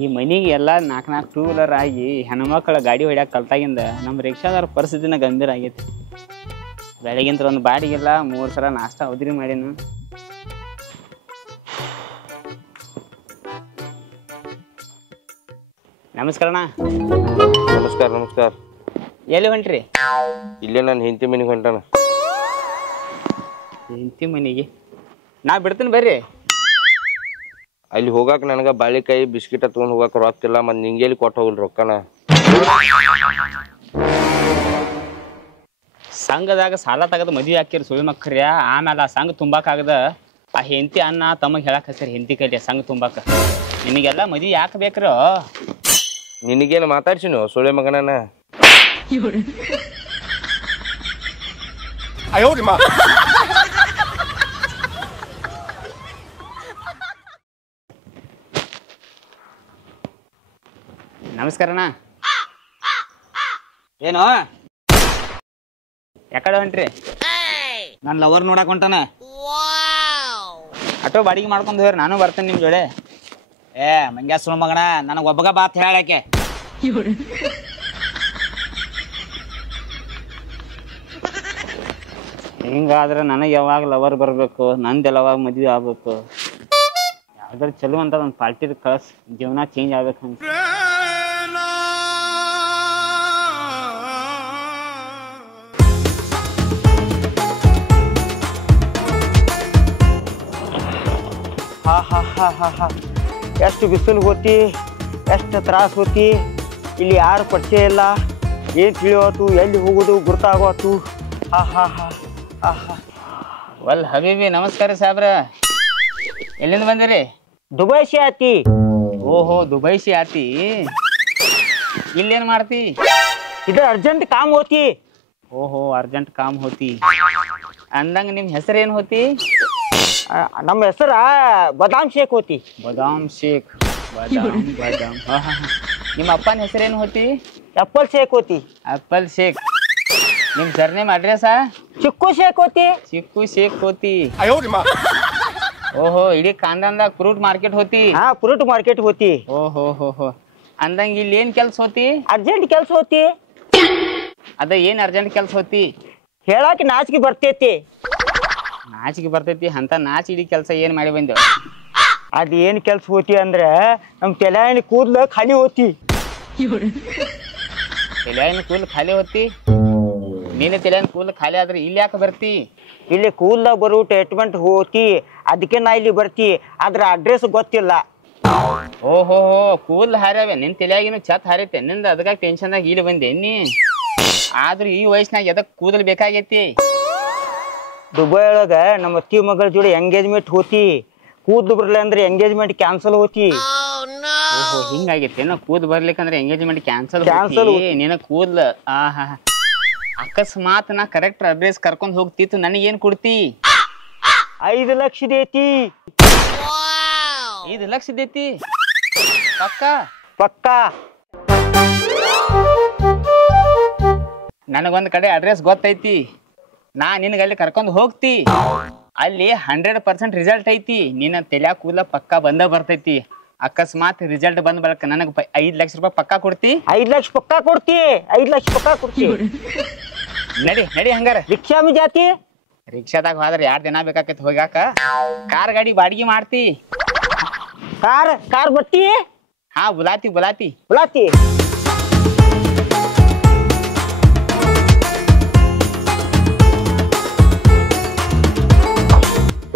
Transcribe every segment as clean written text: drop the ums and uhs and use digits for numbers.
ಈ ಮನಿಗೆ ಎಲ್ಲ ನಾಲ್ಕು ಟೂ ವೀಲರ್ ಆಗಿ ಹೆಣ್ಮಕ್ಳ ಗಾಡಿ ಹೊಡ್ಯಾಕ ಕಲ್ತಾಗಿಂದ ನಮ್ಮ ರಿಕ್ಷಾದಾರ ಪರಿಸ್ಥಿತಿನ ಗಂಭೀರ ಆಗೈತಿ. ಬೆಳಗಿಂತ ಒಂದು ಬಾಡಿಗಿಲ್ಲ, 3 ಸಲ ನಾಷ್ಟ ಉದ್ರಿ ಮಾಡೀನು. ನಮಸ್ಕಾರಣ್ಣ. ನಮಸ್ಕಾರ ನಮಸ್ಕಾರ. ಎಲ್ಲಿ ಹೊಂಟ್ರಿ? ಇಲ್ಲೇ ನಾನು ಹೆಂಡತಿ ಮನೆಗೆ ಹೊಂಟಾನ. ಹೆಂಡತಿ ಮನೆಗೆ ನಾ ಬಿಡ್ತೀನಿ ಬರ್ರಿ. ಅಲ್ಲಿ ಹೋಗಾಕ ನನಗೆ ಬಾಳಿಕಾಯಿ ಬಿಸ್ಕಿಟ ತೊಗೊಂಡು ಹೋಗಾಕ ರೊಕ್ಕಿಲ್ಲ. ಮತ್ತು ನಿಂಗೆಲ್ಲಿ ಕೊಟ್ಟು ಹೋಗಲ್ ರೊಕ್ಕನ? ಸಂಘದಾಗ ಸಾಲ ತಗದು ಮದುವೆ ಹಾಕಿರಿ ಸುಳಿ ಮಕ್ಕರ್ಯ. ಆಮೇಲೆ ಆ ಸಂಘ ತುಂಬಾಕಾಗದ ಆ ಹೆಂಡತಿ ಅನ್ನ ತಮಗೆ ಹೇಳಕ್ ಹಚ್ಚಾರ ಹೆಂಡತಿ ಕೈಲಿ ಸಂಘ ತುಂಬಾಕ. ನಿಮಗೆಲ್ಲ ಮದುವೆ ಯಾಕೆ ಬೇಕ್ರ? ನಿನಗೇನು ಮಾತಾಡ್ಸಿನು ಸುಳೆ ಮಗನ? ನಮಸ್ಕಾರಣ್ಣ. ಏನು ಯಾಕಡೆ ಹೊಂಟ್ರಿ? ನನ್ನ ಲವರ್ ನೋಡಕ್ ಹೊಂಟಾನ. ಆಟೋ ಬಾಡಿಗೆ ಮಾಡ್ಕೊಂಡು ಹೋಗ್ರಿ, ನಾನು ಬರ್ತೇನೆ ನಿಮ್ ಜೋಡೆ. ಮಂಗ್ಯಾ ಸುಳ್ಳು ಮಗನ, ನನಗೆ ಒಬ್ಬಗ ಬಾತ್ ಹೇಳಕ್ಕೆ. ಹಿಂಗಾದ್ರೆ ನನಗೆ ಯಾವಾಗ ಲವರ್ ಬರ್ಬೇಕು, ನಂದು ಯಾವಾಗ ಮದ್ವೆ ಆಗ್ಬೇಕು. ಯಾವ್ದಾರ ಚಲೋ ಅಂತ ಒಂದು ಪಾರ್ಟಿ ಕಳ್ಸ್, ಜೀವನ ಚೇಂಜ್ ಆಗ್ಬೇಕಂತ. ಹಾ ಹಾ ಹಾ ಹಾ ಹಾ ಎಷ್ಟು ಬಿಸಿಲು ಹೋತಿ, ಎಷ್ಟು ತ್ರಾಸ ಹೋತಿ. ಇಲ್ಲಿ ಯಾರು ಪರಿಚಯ ಇಲ್ಲ, ಏನು ತಿಳಿಯೋತು, ಎಲ್ಲಿ ಹೋಗೋದು ಗುರ್ತಾಗೋತು. ಹಾ ಹಾ ಹಾ ಹಾ ಹಾ. ವಲ್ ಹಬೀಬಿ, ನಮಸ್ಕಾರ ಸಾಬ್ರ. ಎಲ್ಲಿಂದ ಬಂದಿರಿ? ದುಬೈ ಸೆ ಆತಿ. ಓಹೋ, ದುಬೈ ಸೆ ಆತಿ. ಇಲ್ಲೇನು ಮಾಡ್ತಿ? ಇದು ಅರ್ಜೆಂಟ್ ಕಾಮ್ ಹೋತಿ. ಓಹೋ, ಅರ್ಜೆಂಟ್ ಕಾಮ್ ಹೋತಿ ಅಂದಂಗ ನಿಮ್ಮ ಹೆಸರು ಏನು ಹೋತಿ? ನಮ್ಮ ಹೆಸರ ಬದಾಮ್ ಶೇಖ್ ಹೋತಿ. ಬದಾಮ್ ಶೇಖ್. ಬದಾಮ್. ನಿಮ್ಮ ಅಪ್ಪನ ಹೆಸರೇನು ಹೋತಿ? ಅಪ್ಪಲ್ ಶೇಖ್ ಹೋತಿ. ಅಪ್ಪಲ್ ಶೇಖ್. ನಿಮ್ಮ ಸರ್ನೇಮ್ ಅಡ್ರೆಸ್? ಚಿಕ್ಕು ಶೇಖ್ ಹೋತಿ. ಚಿಕ್ಕು ಶೇಖ್ ಹೋತಿ. ಓಹೋ, ಇಡೀ ಕಾಂದಾನ್ದಾಗ ಫ್ರೂಟ್ ಮಾರ್ಕೆಟ್ ಹೋತಿ. ಹಾ, ಫ್ರೂಟ್ ಮಾರ್ಕೆಟ್ ಹೋತಿ. ಓಹೋ ಹೋ ಹೋ. ಅಂದಂಗ ಇಲ್ಲಿ ಏನ್ ಕೆಲ್ಸ ಹೋತಿ? ಅರ್ಜೆಂಟ್ ಕೆಲ್ಸ ಹೋತಿ. ಅದ ಏನ್ ಅರ್ಜೆಂಟ್ ಕೆಲ್ಸ ಹೋತಿ? ಹೇಳಕ್ ನಾಚಿಕೆ ಬರ್ತೈತಿ. ನಾಚಿಕೆ ಬರ್ತೈತಿ ಅಂತ ನಾಚಿ ಇಡೀ ಕೆಲಸ ಏನ್ ಮಾಡಿ ಬಂದೇವ? ಅದ್ ಏನ್ ಕೆಲ್ಸ ಹೋತಿ ಅಂದ್ರೆ ನಮ್ ತಲೆಯನ್ ಕೂದ್ಲ ಖಾಲಿ ಹೋತಿ. ತಲೆಯನ್ ಕೂದಲು ಖಾಲಿ ಹೋತಿ? ನೀನೆ ತಲೆಯನ್ ಕೂದಲು ಖಾಲಿ ಆದ್ರೆ ಇಲ್ಲಿ ಯಾಕೆ ಬರ್ತಿ? ಇಲ್ಲಿ ಕೂದ್ಲ ಬರೋ ಟ್ರೀಟ್ಮೆಂಟ್ ಹೋತಿ, ಅದಕ್ಕೆ ನಾ ಇಲ್ಲಿ ಬರ್ತಿ. ಅದ್ರ ಅಡ್ರೆಸ್ ಗೊತ್ತಿಲ್ಲ. ಓಹೋ, ಕೂದಲು ಹಾರ್ಯಾವೆ ನಿನ್ ತಲೆಯಾಗಿನ ಛತ್ ಹಾರೈತೆ ನಿಂದ, ಅದಕ್ಕಾಗಿ ಟೆನ್ಷನ್ದಾಗ ಇಲ್ಲಿ ಬಂದೆ ನೀ. ಆದ್ರೂ ಈ ವಯಸ್ಸಿನಾಗ ಎದಕ್ ಕೂದಲು ಬೇಕಾಗೈತಿ? ದುಬೈ ಒಳಗ ನಮ್ಮ ಅತ್ತಿ ಮಗಳ ಜೋಡಿ ಎಂಗೇಜ್ಮೆಂಟ್ ಹೋತಿ. ಕೂದ್ಲು ಬರ್ಲಿ ಅಂದ್ರೆ ಎಂಗೇಜ್ಮೆಂಟ್ ಕ್ಯಾನ್ಸಲ್ ಹೋತಿ. ಓಹೋ, ಹಿಂಗಾಗೈತಿ. ಕೂದ್ ಬರ್ಲಿಕ್ಕಂದ್ರೆ ಎಂಗೇಜ್ಮೆಂಟ್ ಕ್ಯಾನ್ಸಲ್. ನಿನ್ನ ಕೂದ್ಲ ಆಹಾ. ಅಕಸ್ಮಾತ್ ನಾ ಕರೆಕ್ಟ್ ಅಡ್ರೆಸ್ ಕರ್ಕೊಂಡ್ ಹೋಗ್ತಿತ್ತು, ನನಗೇನ್ ಕೊಡ್ತಿ? 5 ಲಕ್ಷದೈತಿ. 5 ಲಕ್ಷದೈತಿ ಪಕ್ಕ? ಪಕ್ಕ. ನನಗೊಂದ್ ಕಡೆ ಅಡ್ರೆಸ್ ಗೊತ್ತೈತಿ. ನಾ ನಿನಗೆ ಅಲ್ಲಿ ಕರ್ಕೊಂಡ್ ಹೋಗ್ತಿ. ಅಲ್ಲಿ 100% ರಿಸಲ್ಟ್ ಐತಿ. ನಿನ್ನ ತಲ್ಯಾಗ ಕೂದಲ ಪಕ್ಕ ಬಂದ ಬರ್ತೈತಿ. ಅಕಸ್ಮಾತ್ ರಿಸಲ್ಟ್ ಬಂದ್ ಬಳಕ ನನಗೆ 5 ಲಕ್ಷ ರೂಪಾಯಿ ಪಕ್ಕ ಕೊಡ್ತಿ? 5 ಲಕ್ಷ ಪಕ್ಕ ಕೊಡ್ತಿ. 5 ಲಕ್ಷ ಪಕ್ಕ ಕೊಡ್ತಿ. ನಡಿ ನಡಿ ಹಂಗಾರ. ರಿಕ್ಷಾ ಮೇ ಜಾತಿ? ರಿಕ್ಷಾದಾಗ ಹೋದ್ರೆ 2 ದಿನ ಬೇಕಾಕೈತಿ ಹೋಗಾಕ. ಕಾರ್ ಗಾಡಿ ಬಾಡಿಗೆ ಮಾಡ್ತಿ? ಕಾರ್ ಬಟ್ಟಿ? ಹಾ, ಬುಲಾತಿ ಬುಲಾತಿ ಬುಲಾತಿ.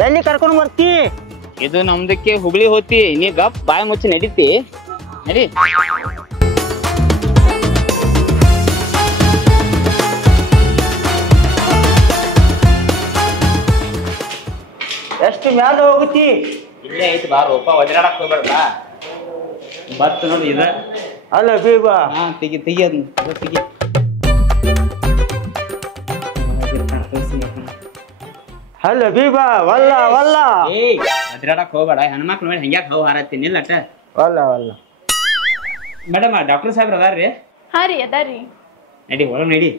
ಎಲ್ಲಿ ಕರ್ಕೊಂಡು ಬರ್ತಿ? ಇದು ನಮ್ದಕ್ಕೆ ಹುಬ್ಳಿ ಹೋತಿ. ನೀ ಗಪ್ ಬಾಯಿ ಮುಚ್ಚಿ ನಡೀತಿ. ನಡಿ. ಎಷ್ಟು ಮ್ಯಾಲ ಹೋಗುತ್ತಿ? ಇಲ್ಲೇ ಐತಿ ಬಾ. ರೂಪ ಒದರಾಡಕ್ ಹೋಗ್ಬೇಡ. ಬತ್ ನೋಡಿ ಇದ. ಅಲ್ಲ ಬೀಬಾ. ಹಾ, ತೆಗಿ ತೆಗಿ ಅದನ್ನ ತೆಗಿ. ಅಲ್ಲ ಬೀಬಾ, ವಲ್ಲ ವಲ್ಲ. ಒದರಾಡಕ್ ಹೋಗ್ಬೇಡ. ಹೆಣ್ಮಕ್ಳು ನೋಡಿ ಹಂಗ್ಯಾಕ್ ಹವು ಹಾರತ್ತೀನಿ. ನಿಲ್ಲಟ. ವಲ್ಲ ವಲ್ಲ. ಮೇಡಮ್, ಡಾಕ್ಟರ್ ಸಾಹೇಬ್ರ ಅದಾರ್ರಿ? ಹಾ ರೀ, ಅದಾರ್ರಿ. ನಡಿ ಒಳಗ್ ನಡಿ.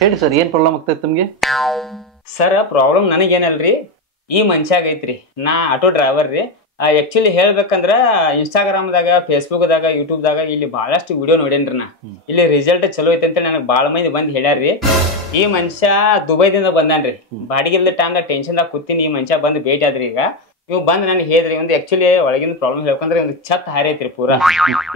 ಹೇಳಿ ಸರ್, ಏನ್ ಪ್ರಾಬ್ಲಮ್ ಆಗ್ತೈತೆ ನಿಮ್ಗೆ? ಸರ್ ಪ್ರಾಬ್ಲಮ್ ನನಗೇನಲ್ರಿ, ಈ ಮನುಷ್ಯಾಗ ಐತ್ರಿ. ನಾ ಆಟೋ ಡ್ರೈವರ್ ರೀ. ಆಕ್ಚುಲಿ ಹೇಳ್ಬೇಕಂದ್ರ ಇನ್ಸ್ಟಾಗ್ರಾಮ್ದಾಗ, ಫೇಸ್ಬುಕ್ದಾಗ, ಯೂಟ್ಯೂಬ್ದಾಗ ಇಲ್ಲಿ ಬಹಳಷ್ಟು ವಿಡಿಯೋ ನೋಡೇನ್ರಿ. ನಾ ಇಲ್ಲಿ ರಿಸಲ್ಟ್ ಚಲೋ ಐತೆ ಅಂತ ನನಗೆ ಭಾಳ ಮಂದಿ ಬಂದು ಹೇಳ್ಯಾರ್ರಿ. ಈ ಮನುಷ್ಯ ದುಬೈದಿಂದ ಬಂದಾನ್ರಿ. ಬಾಡಿಗೆ ಟೈಮ್ದಾಗ ಟೆನ್ಷನ್ದಾಗ ಕೂತೀನಿ. ಈ ಮನುಷ್ಯ ಬಂದು ಭೇಟಿ ಆದ್ರಿ. ಈಗ ಇವ್ ಬಂದ್ ನನಗೆ ಹೇಳಿದ್ರಿ ಒಂದು ಆಕ್ಚುಲಿ ಒಳಗಿನ ಪ್ರಾಬ್ಲಮ್ ಹೇಳ್ಕೊಂಡ್ರೆ ಒಂದು ಛತ್ ಹಾರೈತ್ರಿ ಪೂರಾ.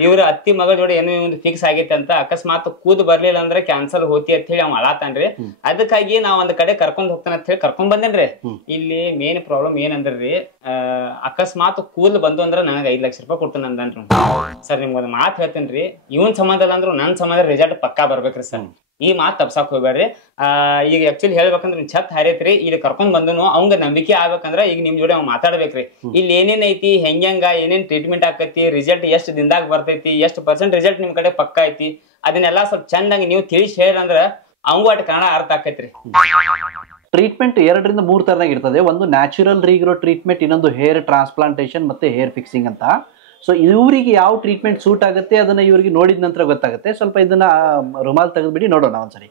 ಇವ್ರ ಅತ್ತಿ ಮಗಳ ಜೋಡಿ ಏನೋ ಒಂದು ಫಿಕ್ಸ್ ಆಗೈತೆ ಅಂತ. ಅಕಸ್ಮಾತ್ ಕೂದ್ ಬರ್ಲಿಲ್ಲ ಅಂದ್ರೆ ಕ್ಯಾನ್ಸಲ್ ಹೋತಿ ಅಂತ ಹೇಳಿ ಅವ್ ಅಳಾತಾನ್ರಿ. ಅದಕ್ಕಾಗಿ ನಾವ್ ಒಂದ್ ಕಡೆ ಕರ್ಕೊಂಡ್ ಹೋಗ್ತಾನ ಅಂತ ಹೇಳಿ ಕರ್ಕೊಂಡ್ ಬಂದೇನ್ರಿ. ಇಲ್ಲಿ ಮೇನ್ ಪ್ರಾಬ್ಲಮ್ ಏನಂದ್ರಿ, ಅಕಸ್ಮಾತ್ ಕೂದ್ ಬಂದು ಅಂದ್ರ ನನಗೆ 5 ಲಕ್ಷ ರೂಪಾಯಿ ಕೊಡ್ತಾನ ಅಂದನ್ರಿ. ಸರ್ ನಿಮ್ಗೆ ಒಂದು ಮಾತು ಹೇಳ್ತೇನ್ರಿ, ಇವನ್ ಸಂಬಂಧ ಇಲ್ಲ ಅಂದ್ರು ನನ್ ಸಂಬಂಧ ರಿಸಲ್ಟ್ ಪಕ್ಕಾ ಬರ್ಬೇಕ್ರಿ ಸರ್. ಈ ಮಾತು ತಪ್ಸಾಕ್ ಹೋಗ್ಬೇಡ್ರಿ. ಈಗ ಆಕ್ಚುಲಿ ಹೇಳ್ಬೇಕಂದ್ರೆ ಛತ್ ಹಾರೈತ್ರಿ. ಇಲ್ಲಿ ಕರ್ಕೊಂಡ್ ಬಂದನು ಅವಂಗ ನಂಬಿಕೆ ಆಗ್ಬೇಕಂದ್ರ ಈಗ ನಿಮ್ ಜೋಡಿ ಅವ್ ಮಾತಾಡ್ಬೇಕ್ರಿ. ಇಲ್ಲಿ ಏನೇನ್ ಐತಿ, ಹೆಂಗ ಏನೇನ್ ಟ್ರೀಟ್ಮೆಂಟ್ ಆಕೈತಿ, ರಿಸಲ್ಟ್ ಎಷ್ಟ್ ದಿನದಾಗ ಬರ್ತೈತಿ, ಎಷ್ಟು % ರಿಸಲ್ಟ್ ನಿಮ್ ಕಡೆ ಪಕ್ಕ ಐತಿ, ಅದನ್ನೆಲ್ಲಾ ಸ್ವಲ್ಪ ಚಂದಂಗ ನೀವು ತಿಳಿಸಿ ಹೇಳ್ರಂದ್ರ ಅವಂಗೂ ಅಟ್ ಕನ್ನಡ ಅರ್ಥ ಆಕೈತ್ರಿ. ಟ್ರೀಟ್ಮೆಂಟ್ 2 ರಿಂದ 3 ತರನಾಗ ಇರ್ತದೆ. ಒಂದು ನ್ಯಾಚುರಲ್ ರೀಗ್ರೋ ಟ್ರೀಟ್ಮೆಂಟ್, ಇನ್ನೊಂದು ಹೇರ್ ಟ್ರಾನ್ಸ್ಪ್ಲಾಂಟೇಶನ್ ಮತ್ತೆ ಹೇರ್ ಫಿಕ್ಸಿಂಗ್ ಅಂತ. ಸೊ ಇವರಿಗೆ ಯಾವ ಟ್ರೀಟ್ಮೆಂಟ್ ಸೂಟ್ ಆಗುತ್ತೆ ಅದನ್ನ ಇವರಿಗೆ ನೋಡಿದ ನಂತರ ಗೊತ್ತಾಗುತ್ತೆ. ಸ್ವಲ್ಪ ಇದನ್ನ ರುಮಾಲ್ ತೆಗೆದ್ಬಿಡಿ ನೋಡೋಣ ಒಂದ್ಸರಿ.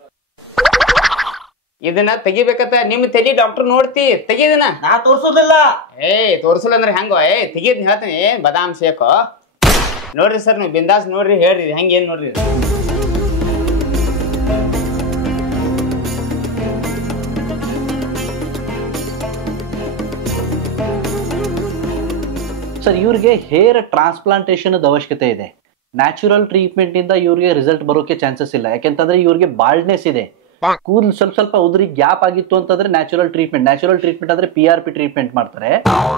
ಇದನ್ನ ತೆಗಿಬೇಕಂತ ನಿಮ್ ತಲಿ ಡಾಕ್ಟರ್ ನೋಡ್ತಿ, ತೆಗಿದನ. ನಾ ತೋರ್ಸೋದಿಲ್ಲ. ತೋರ್ಸಲ್ಲ ಅಂದ್ರೆ ಹೆಂಗೋ? ತೆಗಿದ್ ಹೇಳ್ತೀನಿ. ಬಾದಾಮ್ ಶೇಕ್ ನೋಡ್ರಿ ಸರ್, ನೀವು ಬಿಂದಾಸ್ ನೋಡ್ರಿ, ಹೇಳ್ರಿ ಹೆಂಗ ಏನ್ ನೋಡ್ರಿ. ಸರ್ ಇವ್ರಿಗೆ ಹೇರ್ ಟ್ರಾನ್ಸ್ಪ್ಲಾಂಟೇಶನ್ ಅವಶ್ಯಕತೆ ಇದೆ. ನ್ಯಾಚುರಲ್ ಟ್ರೀಟ್ಮೆಂಟ್ ಇಂದ ಇವ್ರಿಗೆ ರಿಸಲ್ಟ್ ಬರೋಕೆ ಚಾನ್ಸಸ್ ಇಲ್ಲ. ಯಾಕೆಂತಂದ್ರೆ ಇವ್ರಿಗೆ ಬಾಲ್ಡ್ನೆಸ್ ಇದೆ, ಕೂದಲು ಸ್ವಲ್ಪ ಉದ್ರಿ ಗ್ಯಾಪ್ ಆಗಿತ್ತು ಅಂತಂದ್ರೆ ನ್ಯಾಚುರಲ್ ಟ್ರೀಟ್ಮೆಂಟ್ ಅಂದ್ರೆ PRP ಟ್ರೀಟ್ಮೆಂಟ್ ಮಾಡ್ತಾರೆ.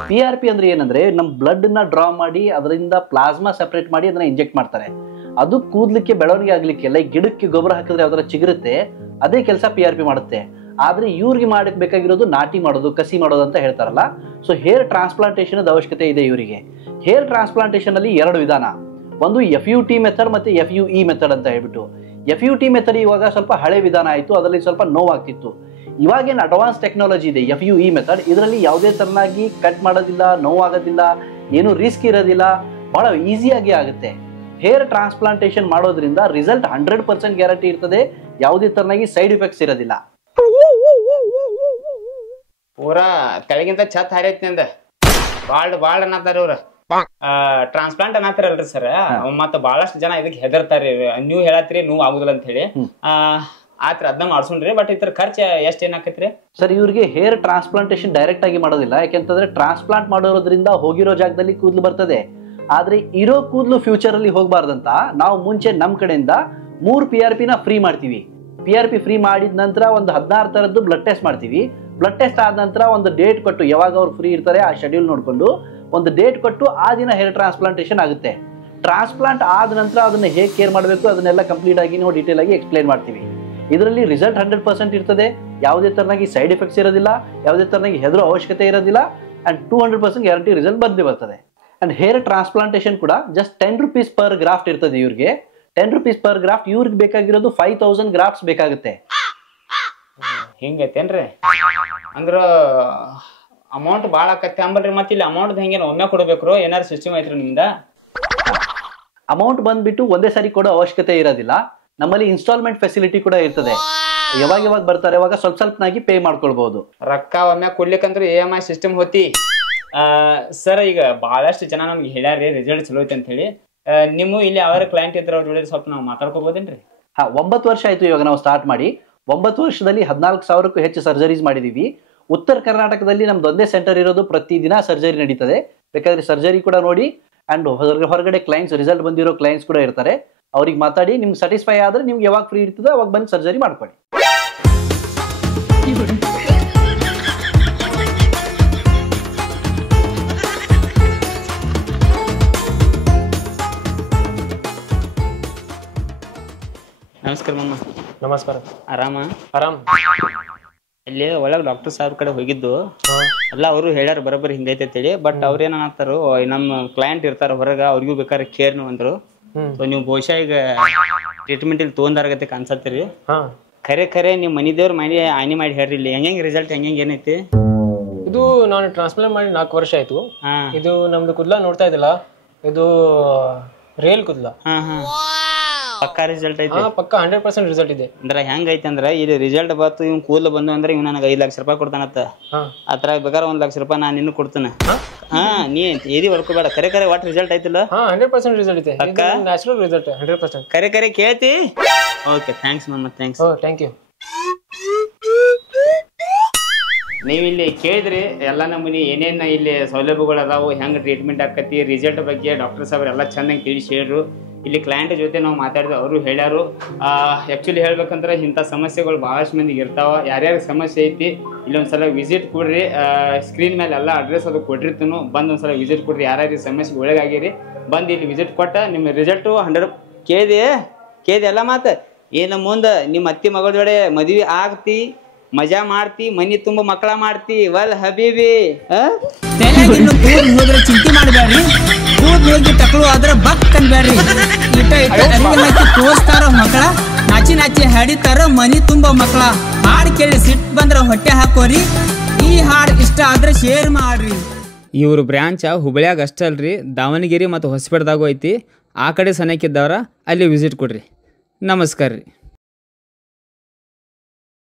PRP ಅಂದ್ರೆ ಏನಂದ್ರೆ ನಮ್ ಬ್ಲಡ್ ನ ಡ್ರಾ ಮಾಡಿ ಅದರಿಂದ ಪ್ಲಾಸ್ಮಾ ಸೆಪರೇಟ್ ಮಾಡಿ ಅದನ್ನ ಇಂಜೆಕ್ಟ್ ಮಾಡ್ತಾರೆ. ಅದು ಕೂದಲಿಕ್ಕೆ ಬೆಳವಣಿಗೆ ಆಗ್ಲಿಕ್ಕೆ, ಲೈಕ್ ಗಿಡಕ್ಕೆ ಗೊಬ್ಬರ ಹಾಕಿದ್ರೆ ಯಾವ್ದಾರ ಚಿಗುರುತ್ತೆ, ಅದೇ ಕೆಲಸ PRP ಮಾಡುತ್ತೆ. ಆದ್ರೆ ಇವ್ರಿಗೆ ಮಾಡಕ್ ಬೇಕಾಗಿರೋದು ನಾಟಿ ಮಾಡೋದು, ಕಸಿ ಮಾಡೋದು ಅಂತ ಹೇಳ್ತಾರಲ್ಲ. ಸೊ ಹೇರ್ ಟ್ರಾನ್ಸ್ಪ್ಲಾಂಟೇಶನ್ ಅವಶ್ಯಕತೆ ಇದೆ ಇವರಿಗೆ. ಹೇರ್ ಟ್ರಾನ್ಸ್ಪ್ಲಾಂಟೇಶನ್ ಅಲ್ಲಿ 2 ವಿಧಾನ, ಒಂದು FUT ಮೆಥಡ್ ಮತ್ತೆ FUE ಮೆಥಡ್ ಅಂತ ಹೇಳ್ಬಿಟ್ಟು. FUT ಮೆಥಡ್ ಇವಾಗ ಸ್ವಲ್ಪ ಹಳೆ ವಿಧಾನ ಆಯ್ತು, ಅದರಲ್ಲಿ ಸ್ವಲ್ಪ ನೋವಾಗ್ತಿತ್ತು. ಇವಾಗೇನು ಅಡ್ವಾನ್ಸ್ ಟೆಕ್ನಾಲಜಿ ಇದೆ FUE ಮೆಥಡ್. ಇದರಲ್ಲಿ ಯಾವುದೇ ತರನಾಗಿ ಕಟ್ ಮಾಡೋದಿಲ್ಲ, ನೋವಾಗೋದಿಲ್ಲ, ಏನು ರಿಸ್ಕ್ ಇರೋದಿಲ್ಲ, ಬಹಳ ಈಸಿಯಾಗಿ ಆಗುತ್ತೆ. ಹೇರ್ ಟ್ರಾನ್ಸ್ಪ್ಲಾಂಟೇಶನ್ ಮಾಡೋದ್ರಿಂದ ರಿಸಲ್ಟ್ 100% ಗ್ಯಾರಂಟಿ ಇರ್ತದೆ. ಯಾವುದೇ ತರನಾಗಿ ಸೈಡ್ ಎಫೆಕ್ಟ್ಸ್ ಇರೋದಿಲ್ಲ. ಪೂರಾ ತೆಳಗಿಂತ ಛತ್ ಹಾರೈತಿ ಅಂದ ಬಾಳ್ ಅನ್ನತಾರ ಇವ್ರ. ಟ್ರಾನ್ಸ್ಪ್ಲಾಂಟ್ ಅನ್ನತ್ತಾರಲ್ರಿ ಸರ್. ಮತ್ತ ಬಹಳಷ್ಟು ಜನ ಇದಕ್ಕೆ ಹೆದರ್ತಾರಿ. ನೀವು ಹೇಳತ್ರಿ ನೋವು ಆಗುದಿಲ್ಲ ಅಂತ ಹೇಳಿ. ಆತ್ರ ಅದನ್ನ ಮಾಡ್ಸೋಣ್ರಿ. ಬಟ್ ಇದ್ರ ಖರ್ಚು ಎಷ್ಟ್ ಏನಾಕೈತ್ರಿ ಸರ್? ಇವ್ರಿಗೆ ಹೇರ್ ಟ್ರಾನ್ಸ್ಪ್ಲಾಂಟೇಶನ್ ಡೈರೆಕ್ಟ್ ಆಗಿ ಮಾಡೋದಿಲ್ಲ. ಯಾಕೆಂತಂದ್ರೆ ಟ್ರಾನ್ಸ್ಪ್ಲಾಂಟ್ ಮಾಡೋದ್ರಿಂದ ಹೋಗಿರೋ ಜಾಗದಲ್ಲಿ ಕೂದಲು ಬರ್ತದೆ. ಆದ್ರೆ ಇರೋ ಕೂದಲು ಫ್ಯೂಚರ್ ಅಲ್ಲಿ ಹೋಗ್ಬಾರ್ದಂತ ನಾವು ಮುಂಚೆ ನಮ್ ಕಡೆಯಿಂದ 3 PRP ನ ಫ್ರೀ ಮಾಡ್ತೀವಿ. PRP ಫ್ರೀ ಮಾಡಿದ ನಂತರ ಒಂದು 16 ತರದ್ದು ಬ್ಲಡ್ ಟೆಸ್ಟ್ ಮಾಡ್ತೀವಿ. ಬ್ಲಡ್ ಟೆಸ್ಟ್ ಆದ ನಂತರ ಒಂದು ಡೇಟ್ ಕೊಟ್ಟು, ಯಾವಾಗ ಅವ್ರು ಫ್ರೀ ಇರ್ತಾರೆ ಆ ಶೆಡ್ಯೂಲ್ ನೋಡ್ಕೊಂಡು ಒಂದು ಡೇಟ್ ಕೊಟ್ಟು ಆ ದಿನ ಹೇರ್ ಟ್ರಾನ್ಸ್ಪ್ಲಾಂಟೇಶನ್ ಆಗುತ್ತೆ. ಟ್ರಾನ್ಸ್ಪ್ಲಾಂಟ್ ಆದ ನಂತರ ಅದನ್ನ ಹೇಗೆ ಕೇರ್ ಮಾಡಬೇಕು ಅದನ್ನೆಲ್ಲ ಕಂಪ್ಲೀಟ್ ಆಗಿ ನಾವು ಡೀಟೇಲ್ ಆಗಿ ಎಕ್ಸ್ಪ್ಲೈನ್ ಮಾಡ್ತೀವಿ. ಇದರಲ್ಲಿ ರಿಸಲ್ಟ್ 100% ಇರ್ತದೆ. ಯಾವುದೇ ತರನಾಗಿ ಸೈಡ್ ಎಫೆಕ್ಟ್ಸ್ ಇರೋದಿಲ್ಲ, ಯಾವುದೇ ತರನಾಗಿ ಹೆದರೋ ಅವಶ್ಯಕತೆ ಇರೋದಿಲ್ಲ. ಅಂಡ್ 200% ಗ್ಯಾರಂಟಿ ರಿಸಲ್ಟ್ ಬಂದೇ ಬರ್ತದೆ. ಅಂಡ್ ಹೇರ್ ಟ್ರಾನ್ಸ್ಪ್ಲಾಂಟೇಶನ್ ಕೂಡ ಜಸ್ಟ್ 10 rupees ಪರ್ ಗ್ರಾಫ್ಟ್ ಇರ್ತದೆ ಇವ್ರಿಗೆ. 10 rupees ಪರ್ ಗ್ರಾಫ್ಟ್. ಇವ್ರಿಗೆ ಬೇಕಾಗಿರೋದು 5000 ಗ್ರಾಫ್ಟ್ಸ್ ಬೇಕಾಗುತ್ತೆ. ಹಿಂಗೈತೇನ್ರಿ? ಅಂದ್ರ ಅಮೌಂಟ್ ಬಾಳ ಆಕತ್ತೆ ಅಂಬಲ್ರಿ. ಮತ್ತೆ ಇಲ್ಲಿ ಅಮೌಂಟ್ ಹೆಂಗೇನು ಒಮ್ಮೆ ಕೊಡ್ಬೇಕ್ರು? ಏನಾರು ಸಿಸ್ಟಮ್ ಐತ್ರಿ ನಿಮ್ದ? ಅಮೌಂಟ್ ಬಂದ್ಬಿಟ್ಟು ಒಂದೇ ಸಾರಿ ಕೊಡೋ ಅವಶ್ಯಕತೆ ಇರೋದಿಲ್ಲ. ನಮ್ಮಲ್ಲಿ ಇನ್ಸ್ಟಾಲ್ಮೆಂಟ್ ಫೆಸಿಲಿಟಿ ಕೂಡ ಇರ್ತದೆ. ಯಾವಾಗ ಬರ್ತಾರೆ ಅವಾಗ ಸ್ವಲ್ಪನಾಗಿ ಪೇ ಮಾಡ್ಕೊಳ್ಬಹುದು. ರೊಕ್ಕ ಒಮ್ಮೆ ಕೊಡ್ಲಿಕ್ಕಂದ್ರೆ EMI ಸಿಸ್ಟಮ್ ಹೋತಿ. ಸರ್ ಈಗ ಬಹಳಷ್ಟು ಜನ ನಮ್ಗೆ ಹೇಳ್ಯಾರಿ ರಿಸಲ್ಟ್ ಚಲೋ ಐತೆ ಅಂತ ಹೇಳಿ. ನಿಮ್ಮ ಇಲ್ಲಿ ಯಾವ ಕ್ಲೈಂಟ್ ಇದ್ರ ಅವ್ರ ಜೊತೆ ಸ್ವಲ್ಪ ನಾವು ಮಾತಾಡ್ಕೋಬಹುದೇನ್ರಿ? 9 ವರ್ಷ ಆಯ್ತು ಇವಾಗ ನಾವು ಸ್ಟಾರ್ಟ್ ಮಾಡಿ. 9 ವರ್ಷದಲ್ಲಿ 14,000ಕ್ಕೂ ಹೆಚ್ಚು ಸರ್ಜರೀಸ್ ಮಾಡಿದೀವಿ. ಉತ್ತರ ಕರ್ನಾಟಕದಲ್ಲಿ ನಮ್ದು ಒಂದೇ ಸೆಂಟರ್ ಇರೋದು. ಪ್ರತಿದಿನ ಸರ್ಜರಿ ನಡೀತದೆ. ಬೇಕಾದ್ರೆ ಸರ್ಜರಿ ಕೂಡ ನೋಡಿ. ಅಂಡ್ ಹೊರಗಡೆ ಕ್ಲೈಂಟ್ಸ್, ರಿಸಲ್ಟ್ ಬಂದಿರೋ ಕ್ಲೈಂಟ್ಸ್ ಕೂಡ ಇರ್ತಾರೆ. ಅವ್ರಿಗೆ ಮಾತಾಡಿ ನಿಮ್ಗೆ ಸ್ಯಾಟಿಸ್ಫೈ ಆದ್ರೆ ನಿಮ್ಗೆ ಯಾವಾಗ ಫ್ರೀ ಇರ್ತದೆ ಅವಾಗ ಬಂದು ಸರ್ಜರಿ ಮಾಡ್ಕೊಳ್ಳಿ. ನಮಸ್ಕಾರ ಮಾಮ. ನಮಸ್ಕಾರ. ಆರಾಮ? ಆರಾಮ್. ಇಲ್ಲಿ ಒಳಗೆ ಡಾಕ್ಟರ್ ಸಾಹೇಬ್ ಕಡೆ ಹೋಗಿದ್ದು ಎಲ್ಲ ಅವರು ಹೇಳ್ಯಾರ ಬರೋಬ್ಬರಿ ಹಿಂಗೈತೆ ಅಂತೇಳಿ. ಬಟ್ ಅವ್ರೇನ ಅಂತಾರು, ನಮ್ಮ ಕ್ಲೈಂಟ್ ಇರ್ತಾರ ಹೊರಗ, ಅವ್ರಿಗೂ ಬೇಕಾದ್ರೆ ಕೇರ್ ಅಂದ್ರು. ನೀವು ಬಹುಶಃ ಈಗ ಟ್ರೀಟ್ಮೆಂಟ್ ಇಲ್ಲಿ ತೊಗೊಂಡಾರಗತ್ತೆ ಕಾಣಿಸತ್ತೀರಿ. ಖರೆ ನಿಮ್ ಮನಿ ದೇವ್ರ ಮನೆ ಆನಿ ಮಾಡಿ ಹೇಳ್ರಿ ಇಲ್ಲಿ ಹೆಂಗ್ ರಿಸಲ್ಟ್ ಹೆಂಗ್ ಏನೈತಿ? ಇದು ನಾನು ಟ್ರಾನ್ಸ್ಪ್ಲಾಂಟ್ ಮಾಡಿ 4 ವರ್ಷ ಆಯ್ತು. ಇದು ನಮ್ದು ಕೂದಲ ನೋಡ್ತಾ ಇದ್ದಿಲ್ಲ, ಇದು ರಿಯಲ್ ಕೂದಲ. ಪಕ್ಕಾ ರಿಸಲ್ಟ್ ಐತಿ ಪಕ್ಕ 100% ರಿಸಲ್ಟ್ ಇದೆ. ಅಂದ್ರ ಹೆಂಗೈತಿ ಅಂದ್ರ ಇಲ್ಲಿ ರಿಸಲ್ಟ್ ಬಂತು ಇವ್ ಕೂದಲು ಬಂದು ಅಂದ್ರೆ ಇವ್ ನನಗೆ 5 ಲಕ್ಷ ರೂಪಾಯಿ ಕೊಡ್ತಾನತ್ತ. ಅದ್ರಾಗ ಬೇಕಾದ್ರೆ 1 ಲಕ್ಷ ರೂಪಾಯಿ ನಾನು ನಿನ್ನ ಕೊಡ್ತೇನೆ. ನೀ ಏದಿ ಹೊಡ್ಕೋಬೇಡ, ಕರೆ ಕರೆ ಒಟ್ಟು ರಿಸಲ್ಟ್ ಐತಿಲ್ಲ. 100% ರಿಸಲ್ಟ್ ಇದೆ, ನ್ಯಾಚುರಲ್ ರಿಸಲ್ಟ್ 100%. ಕರೆ ಕರೆ ಕೇಳ್ತಿ. ಓಕೆ, ಥ್ಯಾಂಕ್ಸ್ ಮಮ್ಮ, ಥ್ಯಾಂಕ್ಸ್. Thank you. ನೀವು ಇಲ್ಲಿ ಕೇಳಿದ್ರಿ ಎಲ್ಲ ನಮೂನಿ ಏನೇನ ಇಲ್ಲಿ ಸೌಲಭ್ಯಗಳು ಅದಾವು, ಹೆಂಗೆ ಟ್ರೀಟ್ಮೆಂಟ್ ಆಕತಿ, ರಿಸಲ್ಟ್ ಬಗ್ಗೆ ಡಾಕ್ಟರ್ ಸಾಹೇಬ್ರು ಎಲ್ಲ ಚೆನ್ನಾಗಿ ತಿಳಿಸಿ ಹೇಳ್ರು. ಇಲ್ಲಿ ಕ್ಲೈಂಟ್ ಜೊತೆ ನಾವು ಮಾತಾಡಿದ್ವಿ, ಅವರು ಹೇಳ್ಯಾರು. ಆ್ಯಕ್ಚುಲಿ ಹೇಳ್ಬೇಕಂದ್ರೆ ಇಂಥ ಸಮಸ್ಯೆಗಳು ಭಾಳಷ್ಟು ಮಂದಿಗೆ ಇರ್ತಾವ. ಯಾರ್ಯಾರ ಸಮಸ್ಯೆ ಐತಿ ಇಲ್ಲಿ ಒಂದ್ಸಲ ವಿಸಿಟ್ ಕೊಡ್ರಿ. ಸ್ಕ್ರೀನ್ ಮೇಲೆ ಎಲ್ಲ ಅಡ್ರೆಸ್ ಅದು ಕೊಟ್ಟಿರ್ತೀನು, ಬಂದು ಒಂದ್ಸಲ ವಿಸಿಟ್ ಕೊಡ್ರಿ. ಯಾರ್ಯಾರ ಸಮಸ್ಯೆ ಒಳಗಾಗಿರಿ ಬಂದು ಇಲ್ಲಿ ವಿಸಿಟ್ ಕೊಟ್ಟ ನಿಮ್ಮ ರಿಸಲ್ಟು 100 ಕೇಳಿದೆ ಎಲ್ಲ ಮಾತು. ಏನು ಮುಂದೆ ನಿಮ್ಮ ಅತ್ತಿ ಮಗಳ ಜೋಡೆ ಮದುವೆ ಆಗ್ತಿ, ಮಜಾ ಮಾಡ್ತಿ, ಮನಿ ತುಂಬ ಮಕ್ಕಳ ಮಾಡ್ತಿ. ವಲ್ ಹಬೀಬಿ ಹೋದ್ರೆ ಚಿಂತೆ ಮಾಡಬೇಡ್ರಿ, ಕೂದ್ ಹೋಗಿ ತಕ್ಕಳು ಆದ್ರ ಬಕ್ ಅನ್ಬೇಡ್ರಿ. ಇಟ್ಟ ಹಾಕಿ ತೋರಿಸ್ತಾರ ಮಕ್ಕಳ, ನಾಚಿ ನಾಚಿ ಹಾಡಿತಾರ ಮನಿ ತುಂಬ ಮಕ್ಕಳ. ಹಾಡು ಕೇಳಿ ಸಿಟ್ಟು ಬಂದ್ರ ಹೊಟ್ಟೆ ಹಾಕೋರಿ, ಈ ಹಾಡು ಇಷ್ಟ ಆದ್ರೆ ಶೇರ್ ಮಾಡ್ರಿ. ಇವ್ರ ಬ್ರ್ಯಾಂಚ್ ಹುಬ್ಳ್ಯಾಗ ಅಷ್ಟೇ ಅಲ್ರಿ, ದಾವಣಗೆರೆ ಮತ್ತು ಹೊಸಪೇಟೆದಾಗೂ ಐತಿ. ಆ ಕಡೆ ಸನಕ್ಕಿದ್ದವ್ರ ಅಲ್ಲಿ ವಿಸಿಟ್ ಕೊಡ್ರಿ. ನಮಸ್ಕಾರ ರೀ.